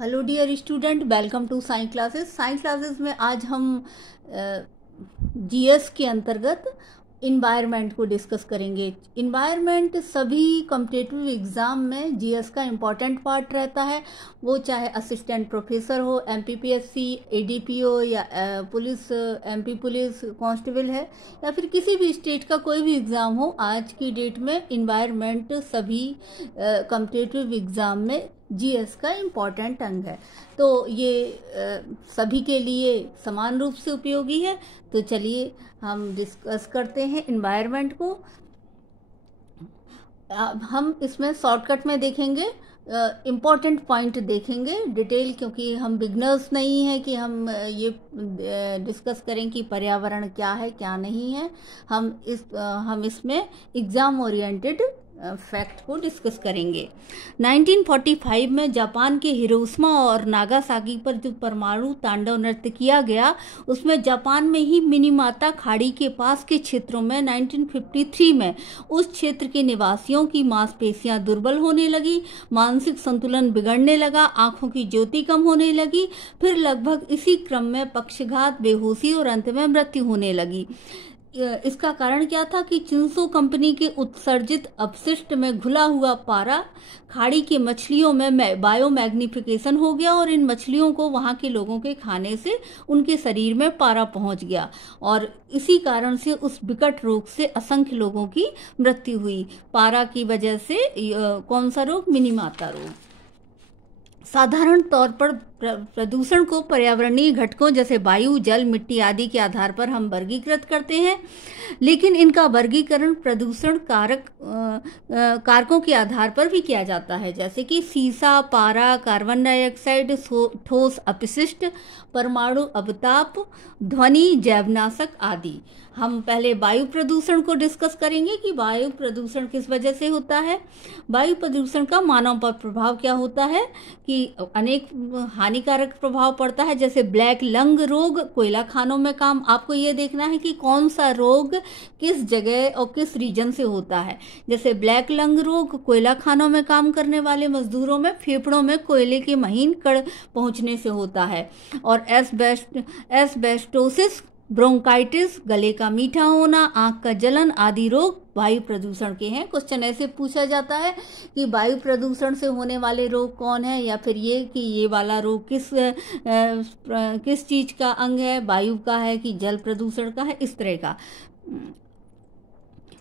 Hello dear student, welcome to science classes. Science classes में आज हम जीएस के अंतर्गत इन्वायरमेंट को डिस्कस करेंगे। इन्वायरमेंट सभी कॉम्पिटिटिव एग्ज़ाम में जीएस का इम्पॉर्टेंट पार्ट रहता है। वो चाहे असिस्टेंट प्रोफेसर हो, एमपीपीएससी, एडीपीओ या पुलिस, एमपी पुलिस कांस्टेबल है, या फिर किसी भी स्टेट का कोई भी एग्ज़ाम हो। आज की डेट में इन्वायरमेंट सभी कॉम्पिटिटिव एग्ज़ाम में जीएस का इम्पॉर्टेंट अंग है, तो ये सभी के लिए समान रूप से उपयोगी है। तो चलिए हम डिस्कस करते हैं इन्वायरमेंट को। हम इसमें शॉर्टकट में देखेंगे, इम्पॉर्टेंट पॉइंट देखेंगे डिटेल, क्योंकि हम बिगनर्स नहीं हैं कि हम ये डिस्कस करें कि पर्यावरण क्या है क्या नहीं है। हम इसमें एग्ज़ाम ओरिएंटेड फैक्ट को डिस्कस करेंगे। 1945 में जापान के हिरोशिमा और नागासाकी पर जो परमाणु तांडव नृत्य किया गया, उसमें जापान में ही मिनीमाता खाड़ी के पास के क्षेत्रों में 1953 में उस क्षेत्र के निवासियों की मांसपेशियां दुर्बल होने लगी, मानसिक संतुलन बिगड़ने लगा, आंखों की ज्योति कम होने लगी, फिर लगभग इसी क्रम में पक्षाघात, बेहोशी और अंत में मृत्यु होने लगी। इसका कारण क्या था कि चिंसो कंपनी के उत्सर्जित अपशिष्ट में घुला हुआ पारा खाड़ी के मछलियों में बायोमैग्निफिकेशन हो गया और इन मछलियों को वहां के लोगों के खाने से उनके शरीर में पारा पहुंच गया, और इसी कारण से उस विकट रोग से असंख्य लोगों की मृत्यु हुई। पारा की वजह से कौन सा रोग? मिनीमाता रोग। साधारण तौर पर प्रदूषण को पर्यावरणीय घटकों जैसे वायु, जल, मिट्टी आदि के आधार पर हम वर्गीकृत करते हैं, लेकिन इनका वर्गीकरण प्रदूषण कारकों के आधार पर भी किया जाता है, जैसे कि सीसा, पारा, कार्बन डाइऑक्साइड, ठोस अपशिष्ट, परमाणु अवताप, ध्वनि, जैवनाशक आदि। हम पहले वायु प्रदूषण को डिस्कस करेंगे कि वायु प्रदूषण किस वजह से होता है। वायु प्रदूषण का मानव पर प्रभाव क्या होता है कि अनेक हानिकारक प्रभाव पड़ता है, जैसे ब्लैक लंग रोग, कोयला खानों में काम। आपको ये देखना है कि कौन सा रोग किस जगह और किस रीजन से होता है। जैसे ब्लैक लंग रोग कोयला खानों में काम करने वाले मजदूरों में फेफड़ों में कोयले के महीन कण पहुंचने से होता है। और एस्बेस्टोसिस, ब्रोंकाइटिस, गले का मीठा होना, आंख का जलन आदि रोग वायु प्रदूषण के हैं। क्वेश्चन ऐसे पूछा जाता है कि वायु प्रदूषण से होने वाले रोग कौन है, या फिर ये कि ये वाला रोग किस चीज का अंग है, वायु का है कि जल प्रदूषण का है, इस तरह का।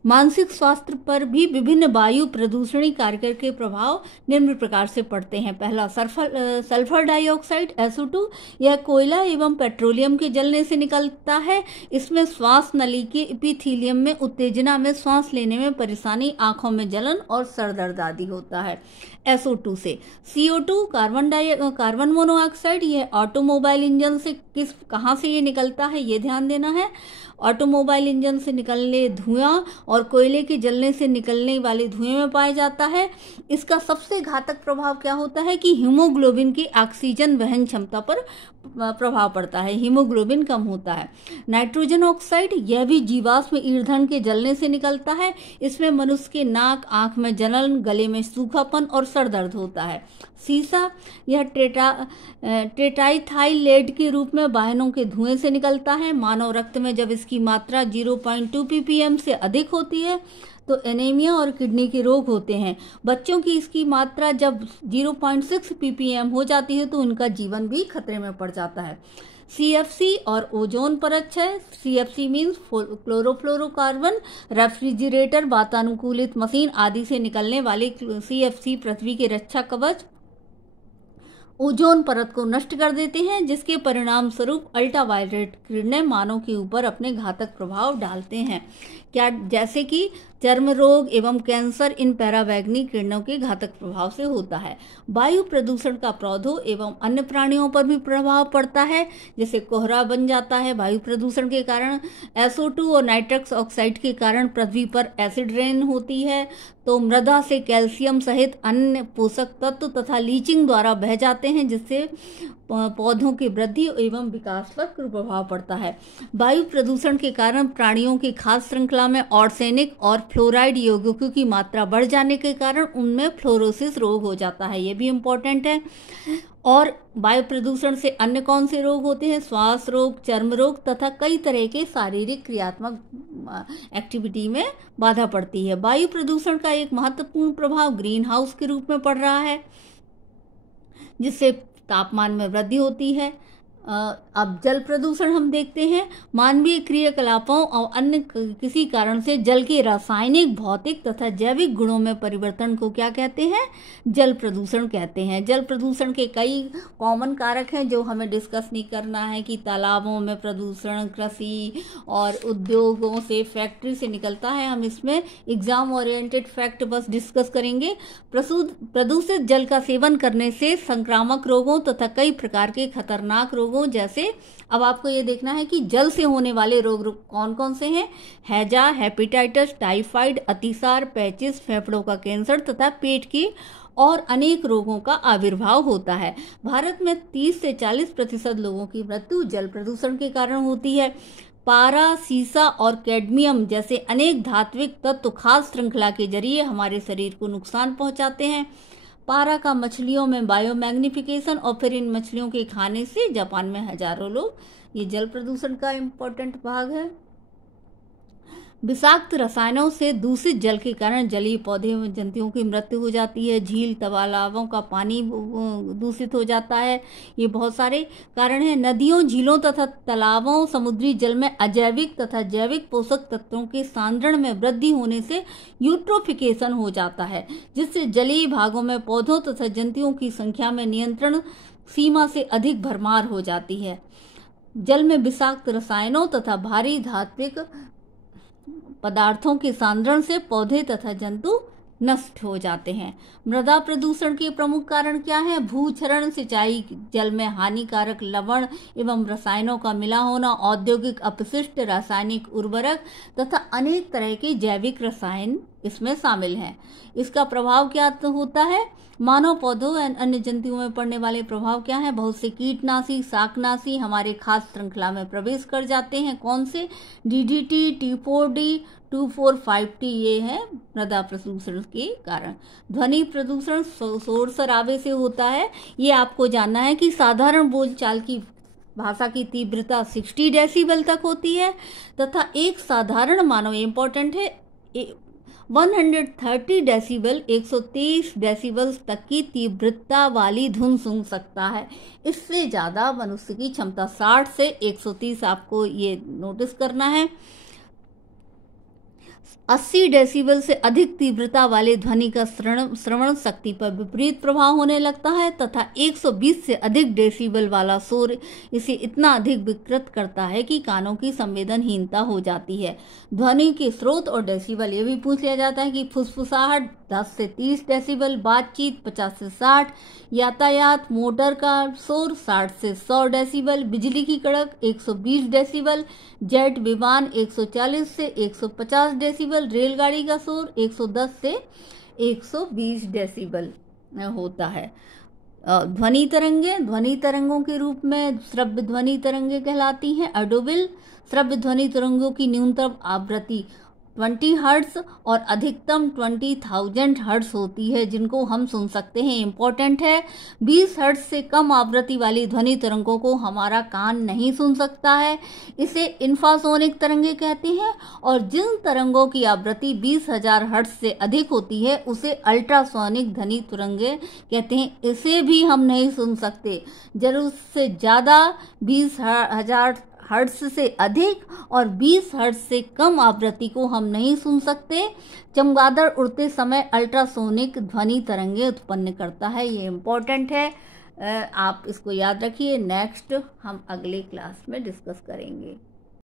मानसिक स्वास्थ्य पर भी विभिन्न वायु प्रदूषणी कारक के प्रभाव निम्न प्रकार से पड़ते हैं। पहला, सल्फर डाइऑक्साइड SO2, यह कोयला एवं पेट्रोलियम के जलने से निकलता है। इसमें श्वास नली के एपिथेलियम में उत्तेजना में श्वास लेने में परेशानी, आंखों में जलन और सर दर्द आदि होता है SO2 से। CO2 कार्बन मोनोऑक्साइड, यह ऑटोमोबाइल इंजन से कहाँ से ये निकलता है, ये ध्यान देना है। ऑटोमोबाइल इंजन से निकलने धुआं और कोयले के जलने से निकलने वाले धुएं में पाया जाता है। इसका सबसे घातक प्रभाव क्या होता है कि हीमोग्लोबिन की ऑक्सीजन वहन क्षमता पर प्रभाव पड़ता है, हीमोग्लोबिन कम होता है। नाइट्रोजन ऑक्साइड, यह भी जीवाश्म ईंधन के जलने से निकलता है। इसमें मनुष्य के नाक, आंख में जलन, गले में सूखापन और सर दर्द होता है। सीसा, यह टेट्राइथाइलेट के रूप में वाहनों के धुएं से निकलता है। मानव रक्त में जब इसकी मात्रा 0.2 ppm से अधिक होती है तो एनीमिया और किडनी के रोग होते हैं। बच्चों की इसकी मात्रा जब 0.6 ppm हो जाती है तो उनका जीवन भी खतरे में पड़ जाता है। CFC और ओजोन परत है। CFC means chlorofluorocarbon. रेफ्रिजरेटर, वातानुकूलित मशीन आदि से निकलने वाले CFC पृथ्वी के रक्षा कवच ओजोन परत को नष्ट कर देते हैं, जिसके परिणाम स्वरूप अल्ट्रावायलेट किरणें मानव के ऊपर अपने घातक प्रभाव डालते हैं, क्या जैसे कि चर्म रोग एवं कैंसर इन पैरावैग्निक किरणों के घातक प्रभाव से होता है। वायु प्रदूषण का पौधों एवं अन्य प्राणियों पर भी प्रभाव पड़ता है, जैसे कोहरा बन जाता है वायु प्रदूषण के कारण। SO2 और नाइट्रस ऑक्साइड के कारण पृथ्वी पर एसिड रेन होती है, तो मृदा से कैल्शियम सहित अन्य पोषक तत्व तथा लीचिंग द्वारा बह जाते हैं, जिससे पौधों की वृद्धि एवं विकास पर प्रभाव पड़ता है। वायु प्रदूषण के कारण प्राणियों की खाद्य श्रृंखला में आर्सेनिक और फ्लोराइड यौगिकों की मात्रा बढ़ जाने के कारण उनमें फ्लोरोसिस रोग हो जाता है, ये भी इम्पोर्टेंट है। और वायु प्रदूषण से अन्य कौन से रोग होते हैं? श्वास रोग, चर्म रोग तथा कई तरह के शारीरिक क्रियात्मक एक्टिविटी में बाधा पड़ती है। वायु प्रदूषण का एक महत्वपूर्ण प्रभाव ग्रीन हाउस के रूप में पड़ रहा है, जिससे तापमान में वृद्धि होती है। अब जल प्रदूषण हम देखते हैं। मानवीय क्रियाकलापों और अन्य किसी कारण से जल के रासायनिक, भौतिक तथा जैविक गुणों में परिवर्तन को क्या कहते हैं? जल प्रदूषण कहते हैं। जल प्रदूषण के कई कॉमन कारक हैं जो हमें डिस्कस नहीं करना है, कि तालाबों में प्रदूषण, कृषि और उद्योगों से, फैक्ट्री से निकलता है। हम इसमें एग्जाम ओरिएंटेड फैक्ट बस डिस्कस करेंगे। प्रदूषित जल का सेवन करने से संक्रामक रोगों तथा कई प्रकार के खतरनाक रोगों जैसे, अब आपको ये देखना है कि जल से होने वाले रोग कौन कौन से हैं? हैजा, हेपेटाइटिस, टाइफाइड, अतिसार, पैचिस, फेफड़ों का कैंसर तथा पेट की और अनेक रोगों का आविर्भाव होता है। भारत में 30 से 40% लोगों की मृत्यु जल प्रदूषण के कारण होती है। पारा, सीसा और कैडमियम जैसे अनेक धात्विक तत्व खास श्रृंखला के जरिए हमारे शरीर को नुकसान पहुंचाते हैं। पारा का मछलियों में बायोमैग्निफिकेशन और फिर इन मछलियों के खाने से जापान में हजारों लोग, ये जल प्रदूषण का इम्पोर्टेंट भाग है। विषाक्त रसायनों से दूषित जल के कारण जलीय पौधे व जंतुओं की मृत्यु हो जाती है। झील, तालाबों का पानी दूषित हो जाता है। ये बहुत सारे कारण हैं। नदियों, झीलों तथा तालाबों, समुद्री जल में अजैविक तथा जैविक पोषक तत्वों के सांद्रण में वृद्धि होने से यूट्रोफिकेशन हो जाता है, जिससे जलीय भागों में पौधों तथा जंतुओं की संख्या में नियंत्रण सीमा से अधिक भरमार हो जाती है। जल में विषाक्त रसायनों तथा भारी धात्विक पदार्थों के सांद्रण से पौधे तथा जंतु नष्ट हो जाते हैं। मृदा प्रदूषण के प्रमुख कारण क्या है? भूक्षरण, सिंचाई जल में हानिकारक लवण एवं रसायनों का मिला होना, औद्योगिक अपशिष्ट, रासायनिक उर्वरक तथा अनेक तरह के जैविक रसायन इसमें शामिल हैं। इसका प्रभाव क्या होता है? मानव, पौधों और अन्य जंतुओं में पड़ने वाले प्रभाव क्या है? बहुत से कीटनाशी, शाकनाशी हमारे खाद्य श्रृंखला में प्रवेश कर जाते हैं। कौन से? DDT, T4D, 2,4,5T, ये है मृदा प्रदूषण के कारण। ध्वनि प्रदूषण शोर शराबे से होता है। ये आपको जानना है कि साधारण बोलचाल की भाषा की तीव्रता 60 डेसिबल तक होती है तथा एक साधारण मानव, इम्पोर्टेंट है, 130 डेसिबल 130 डेसिबल तक की तीव्रता वाली धुन सुन सकता है। इससे ज़्यादा मनुष्य की क्षमता 60 से 130, आपको ये नोटिस करना है। 80 डेसिबल से अधिक तीव्रता वाले ध्वनि का श्रवण शक्ति पर विपरीत प्रभाव होने लगता है तथा 120 से अधिक डेसिबल वाला शोर इसे इतना अधिक विकृत करता है कि कानों की संवेदनहीनता हो जाती है। ध्वनि के स्रोत और डेसिबल ये भी पूछ लिया जाता है कि फुसफुसाहट 10 से 30 डेसिबल, बातचीत 50 से 60, यातायात, मोटर का शोर 60 से 100 डेसिबल, बिजली की कड़क 120 डेसिबल, जेट विमान 140 से 150 डेसिबल, रेलगाड़ी का शोर 110 से 120 डेसिबल होता है। ध्वनि तरंगों के रूप में श्रव्य ध्वनि तरंगे कहलाती हैं। ऑडिबल श्रव्य ध्वनि तरंगों की न्यूनतम आवृत्ति 20 हर्ट्ज और अधिकतम 20,000 हर्ट्ज होती है, जिनको हम सुन सकते हैं। इम्पोर्टेंट है, 20 हर्ट्ज से कम आवृत्ति वाली ध्वनि तरंगों को हमारा कान नहीं सुन सकता है। इसे इंफ्रासोनिक तरंगे कहते हैं। और जिन तरंगों की आवृत्ति 20,000 हर्ट्ज से अधिक होती है उसे अल्ट्रासोनिक ध्वनि तरंगे कहते हैं। इसे भी हम नहीं सुन सकते। जरूरत से ज़्यादा 20,000 हर्ट्ज से अधिक और 20 हर्ट्ज से कम आवृत्ति को हम नहीं सुन सकते। चमगादड़ उड़ते समय अल्ट्रासोनिक ध्वनि तरंगे उत्पन्न करता है। ये इम्पोर्टेंट है, आप इसको याद रखिए। नेक्स्ट हम अगले क्लास में डिस्कस करेंगे।